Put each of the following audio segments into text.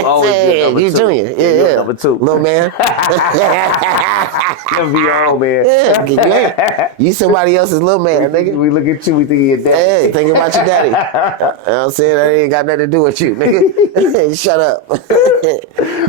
You always be number you two. Junior. Yeah. Number two. Little man. Never be your own man. Yeah, you somebody else's little man, nigga. We look at you, we think of your daddy. Hey, thinking about your daddy. You know what I'm saying? That ain't got nothing to do with you, nigga. Shut up.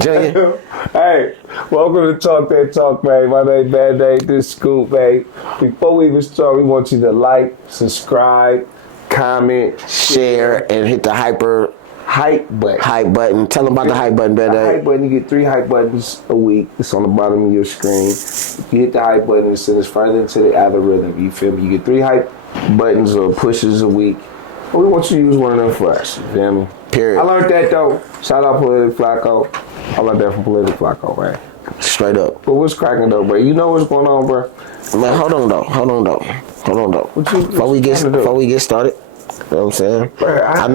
Junior. Hey, welcome to Talk That Talk, man. My name BandAide Scoot, man. Before we even start, we want you to like, subscribe, comment, Share, and hit the hype button. Hype button. Tell them about the hype button, The BandAide. hype button, you get 3 hype buttons a week. It's on the bottom of your screen. You hit the hype button, it sends further into the algorithm. You feel me? You get 3 hype buttons or pushes a week. But we want you to use one of them for us. You feel me? Period. I learned that though. Shout out Politic Flacco. I learned that from Politic Flacco, man. Straight up. But what's cracking though, bro? You know what's going on, bro? Man, hold on though. Before we get started, you know what I'm saying? Bro, I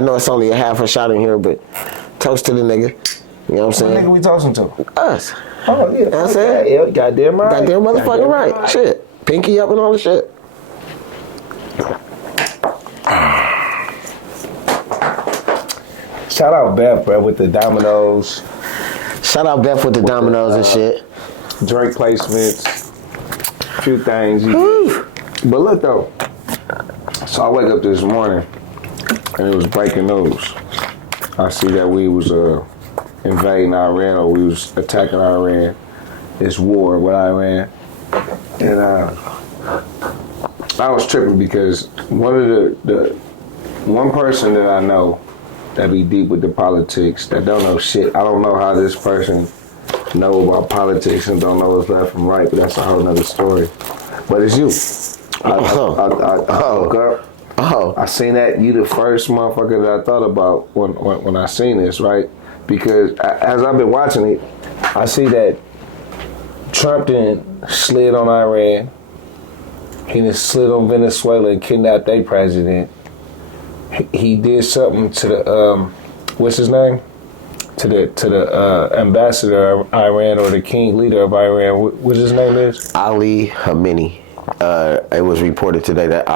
know it's only a half a shot in here, but toast to the nigga. You know what I'm What saying? nigga we toasting to? Us. Oh, yeah. You know what I'm saying? Yeah, goddamn right. Goddamn motherfucking right. Shit. Pinky up and all the shit. Shout out Beth, bro, with the dominoes. Shout out Beth with the dominoes and shit. Drink placements. A few things. But look, though. So I wake up this morning, and it was breaking news. I see that we was invading Iran, or we was attacking Iran. This war with Iran. And I was tripping because one person that I know that be deep with the politics, that don't know shit. I don't know how this person know about politics and don't know what's left from right, but that's a whole nother story. But it's you. I woke up. I seen that. You the first motherfucker that I thought about when I seen this, right? Because as I've been watching it, I see that Trump then slid on Iran. He then slid on Venezuela and kidnapped their president. He did something to the what's his name? To the ambassador of Iran, or the king leader of Iran. What his name is? Ali Khamenei. It was reported today that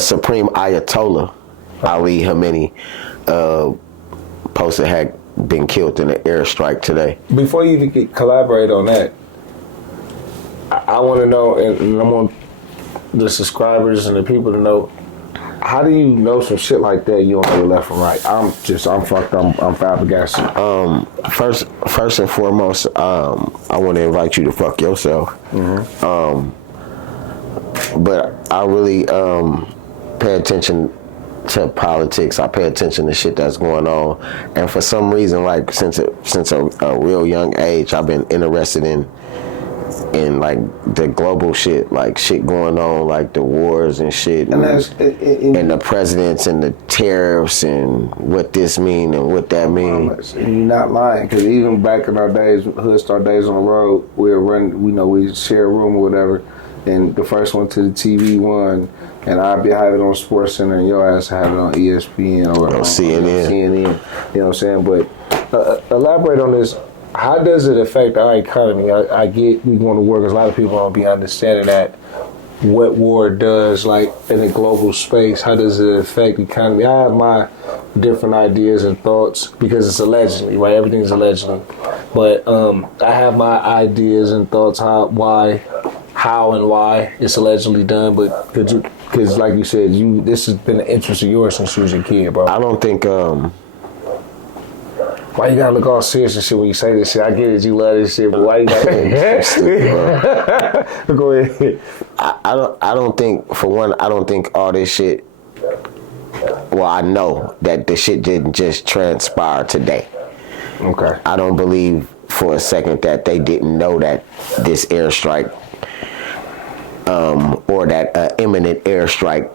Supreme Ayatollah Ali Khamenei posted had been killed in an airstrike today. Before you even collaborate on that, I want to know, and I want the subscribers and the people to know, how do you know some shit like that you don't know left and right? I'm fucked. I'm flabbergasted. First and foremost, I want to invite you to fuck yourself. Mm-hmm. But I really pay attention to politics. I pay attention to shit that's going on, and for some reason, like since a real young age, I've been interested in like the global shit, like shit going on, like the wars and shit, and the presidents and the tariffs and what this mean and what that mean. You're not lying, because even back in our days, Hood Star days on the road, we share a room or whatever, and the first one to the TV won, and I'd be having it on Sports Center, and your ass have it on ESPN or on CNN. You know what I'm saying? But elaborate on this. How does it affect our economy? I get we going to war because a lot of people don't be understanding that what war does, like in a global space. How does it affect the economy? I have my different ideas and thoughts because it's allegedly, right? Everything's allegedly. But I have my ideas and thoughts how and why it's allegedly done. But because like you said, this has been an interest of yours since you was a kid, bro. I don't think. Why you gotta look all serious and shit when you say this shit? I get it, you love this shit, but why you gotta go ahead. I don't think, for one, I don't think all this shit. Well, I know that the shit didn't just transpire today. Okay. I don't believe for a second that they didn't know that this airstrike, or that imminent airstrike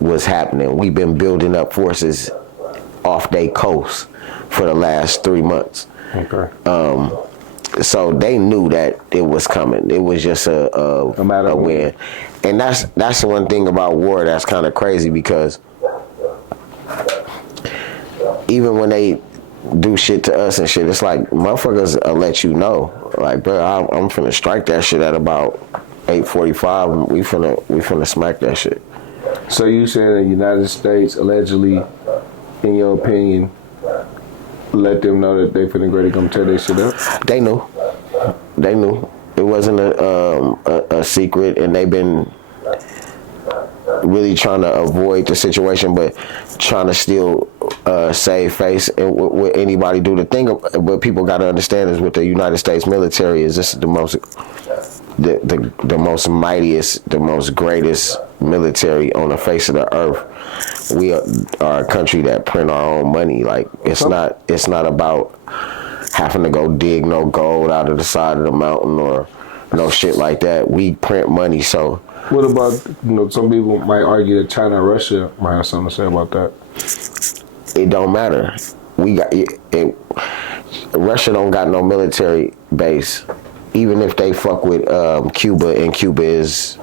was happening. We've been building up forces off their coast for the last 3 months. Okay. So they knew that it was coming. It was just a win. And that's the one thing about war that's kind of crazy, because even when they do shit to us and shit, it's like motherfuckers let you know, like, bro, I'm finna strike that shit at about 8:45, and we finna smack that shit. So you saying the United States allegedly, in your opinion, let them know that they finna ready to come tear their shit up? They knew. They knew. It wasn't a secret, and they've been really trying to avoid the situation, but trying to still save face. And what anybody do, the thing, what people got to understand is with the United States military is this is the most mightiest, the most greatest military on the face of the earth. We are a country that print our own money. Like it's not about having to go dig no gold out of the side of the mountain or no shit like that. We print money. So what about, some people might argue that China and Russia might have something to say about that. It don't matter. We got it. Russia don't got no military base. Even if they fuck with Cuba, and Cuba is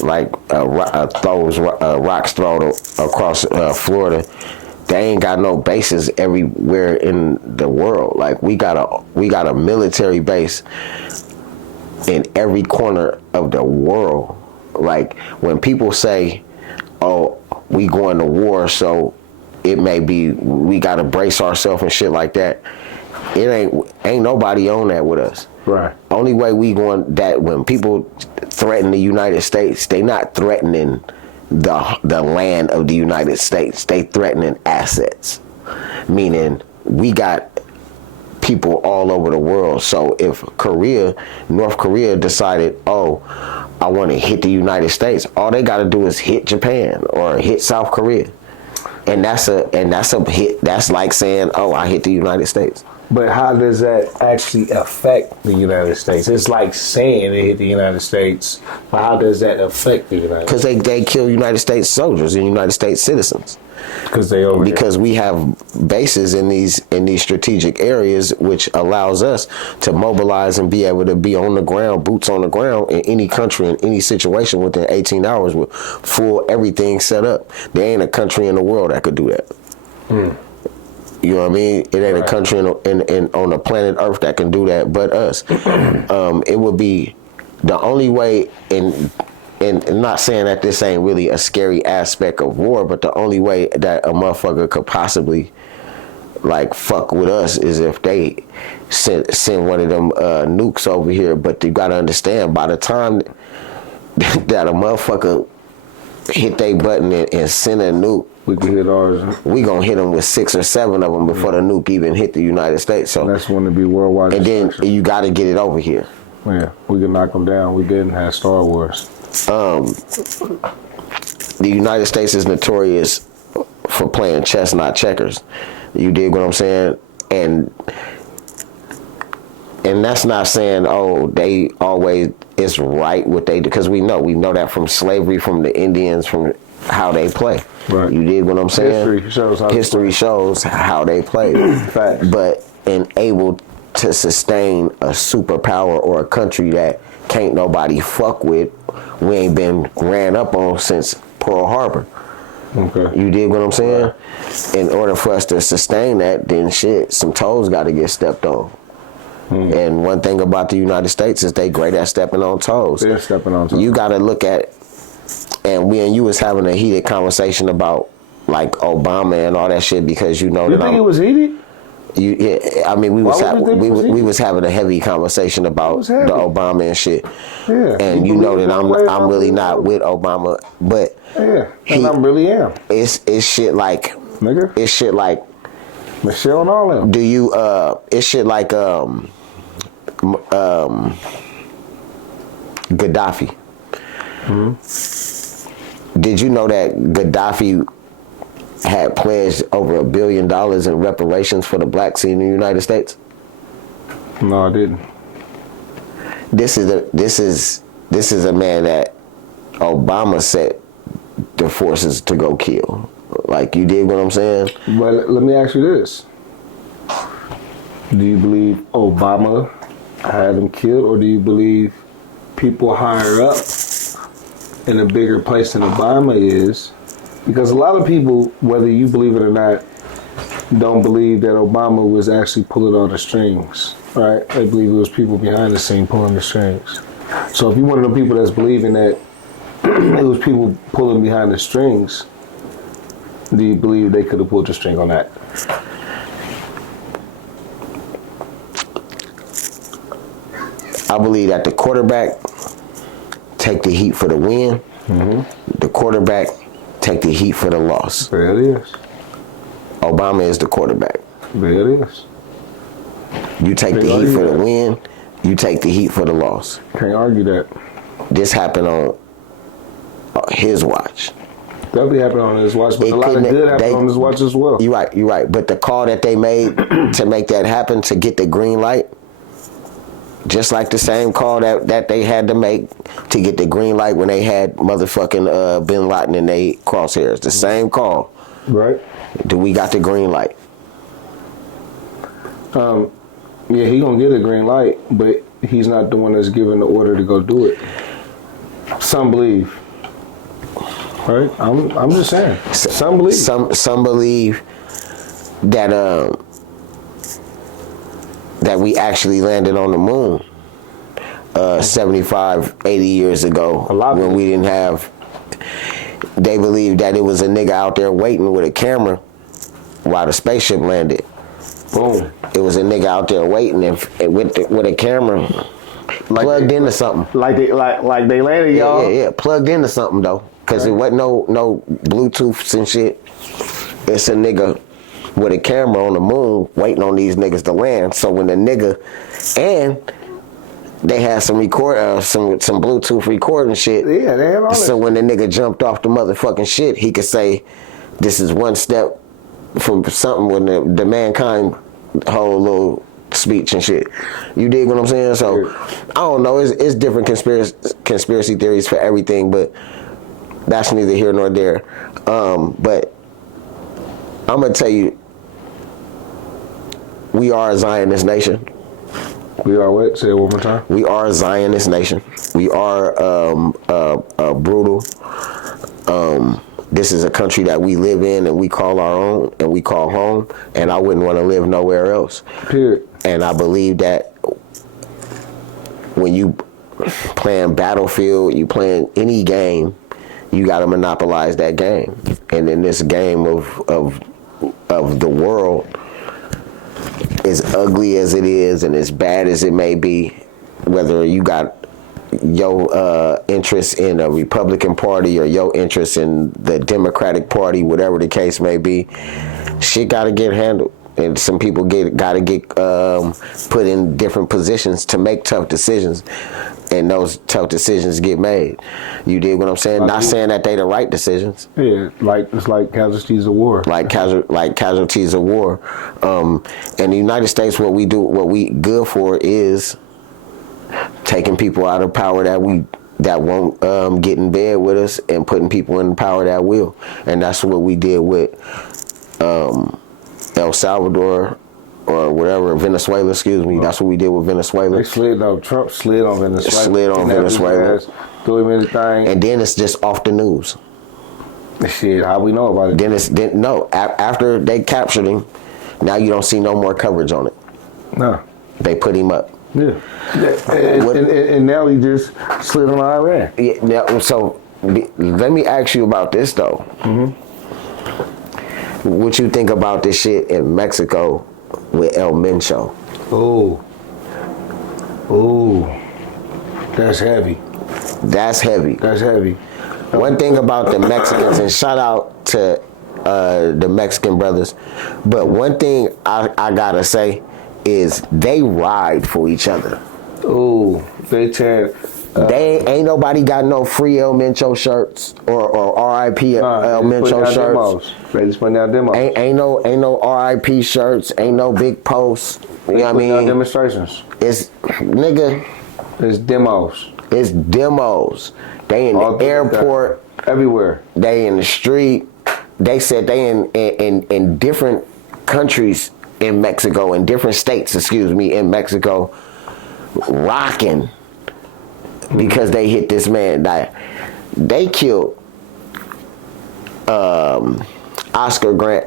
like rocks thrown across Florida, they ain't got no bases everywhere in the world. Like we got a military base in every corner of the world. Like when people say, "Oh, we going to war," so it may be we got to brace ourselves and shit like that. It ain't nobody on that with us. Right. Only way we going that when people threaten the United States, they not threatening the land of the United States. They threatening assets. Meaning we got people all over the world. So if North Korea decided, oh, I want to hit the United States, all they got to do is hit Japan or hit South Korea. And that's a hit. That's like saying, oh, I hit the United States. But how does that actually affect the United States? It's like saying it hit the United States, but how does that affect the United States? Because they kill United States soldiers and United States citizens. Because we have bases in these strategic areas, which allows us to mobilize and be able to be on the ground, boots on the ground in any country, in any situation within 18 hours with full everything set up. There ain't a country in the world that could do that. You know what I mean? It ain't a country on the planet Earth that can do that but us. It would be the only way and not saying that this ain't really a scary aspect of war, but the only way that a motherfucker could possibly like fuck with us is if they send one of them nukes over here. But you gotta understand, by the time that a motherfucker hit they button and send a nuke, we can hit ours. We gonna hit them with 6 or 7 of them before the nuke even hit the United States. So that's when it be worldwide. And then you gotta get it over here. Yeah, we can knock them down. We didn't have Star Wars. The United States is notorious for playing chess, not checkers. You dig what I'm saying? And that's not saying, oh, they always it's right what they do, because we know that from slavery, from the Indians, from how they play. Right. You dig what I'm saying? History shows how they play. Facts. But able to sustain a superpower or a country that can't nobody fuck with, we ain't been ran up on since Pearl Harbor. Okay. You dig what I'm saying? In order for us to sustain that, then shit, some toes got to get stepped on. And one thing about the United States is they great at stepping on toes. They're stepping on toes. You got to look at, and we and you was having a heated conversation about like Obama and all that shit, because you think it was heated? I mean, we was having a heavy conversation about the Obama and shit. Yeah. And you know that I'm really not with Obama, but yeah, and I really am. It's shit like nigga. It's shit like Michelle and all them. Do you it's shit like Gaddafi. Did you know that Gaddafi had pledged over $1 billion in reparations for the blacks in the United States? No, I didn't. This is a man that Obama set the forces to go kill. Like, you dig what I'm saying? But let me ask you this. Do you believe Obama had him killed, or do you believe people higher up in a bigger place than Obama is? Because a lot of people, whether you believe it or not, don't believe that Obama was actually pulling all the strings, right? They believe it was people behind the scene pulling the strings. So if you're one of the people that's believing that it was people pulling behind the strings, do you believe they could have pulled the string on that? I believe that the quarterback take the heat for the win. The quarterback take the heat for the loss. There it is. Obama is the quarterback. There it is. You take the heat for the win. You take the heat for the loss. Can't argue that. This happened on his watch. Definitely happened on his watch, but a lot of good happened on his watch as well. You're right. But the call that they made to make that happen, to get the green light, just like the same call that they had to make to get the green light when they had motherfucking Bin Laden in their crosshairs. The same call. Right. Do we got the green light? Yeah, he gonna get a green light, but he's not the one that's giving the order to go do it. Some believe. Right? I'm just saying. Some believe. Some believe that that we actually landed on the moon 75, 80 years ago when we didn't have. They believe that it was a nigga out there waiting with a camera while the spaceship landed. Boom. It was a nigga out there waiting and with a camera plugged into something. Like they landed, y'all. Yeah. Plugged into something though, because it wasn't no Bluetooths and shit. It's a nigga with a camera on the moon waiting on these niggas to land. So when the nigga, and they had some some Bluetooth recording shit. Yeah, they have all that. So when the nigga jumped off the motherfucking shit, he could say, "This is one step from something," when the mankind whole little speech and shit. You dig what I'm saying? So I don't know. It's different conspiracy theories for everything, but that's neither here nor there. But I'm gonna tell you, we are a Zionist nation. We are what? Say it one more time. We are a Zionist nation. We are brutal. This is a country that we live in and we call our own and we call home, and I wouldn't want to live nowhere else. Period. And I believe that when you playing Battlefield, you playing any game, you got to monopolize that game. And in this game of the world, as ugly as it is and as bad as it may be, whether you got your interest in a Republican Party or your interest in the Democratic Party, whatever the case may be, shit got to get handled. And some people got to get put in different positions to make tough decisions, and those tough decisions get made. You dig what I'm saying? Not saying that they the right decisions. Yeah, it's like casualties of war. Like casualties of war. And the United States, what we good for is taking people out of power that won't get in bed with us and putting people in power that will. And that's what we did with El Salvador or whatever, Venezuela, excuse me. That's what we did with Venezuela. Trump slid on Venezuela. Slid on Venezuela. Threw him in the thing. And then it's just off the news. Shit, how we know about it? After they captured him, now you don't see no more coverage on it. No. They put him up. Yeah. And now he just slid on Iran. Yeah. So let me ask you about this though. Mm-hmm. What you think about this shit in Mexico with El Mencho? Oh, that's heavy. That's heavy. One thing about the Mexicans, and shout out to the Mexican brothers, but one thing I gotta say is they ride for each other. Oh, they tear. They ain't nobody got no free El Mencho shirts or R.I.P. El Mencho shirts. Demos. They just putting out demos. Ain't no R.I.P. shirts. Ain't no big posts. You know what I mean? Demonstrations. It's nigga. It's demos. It's demos. They in the airport. Everywhere. They in the street. They said they in different countries in Mexico, in different states, in Mexico, rocking. Because they hit this man. They killed Oscar Grant.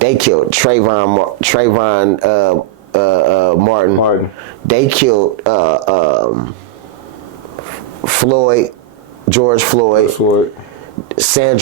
They killed Trayvon Martin. They killed George Floyd. Sandra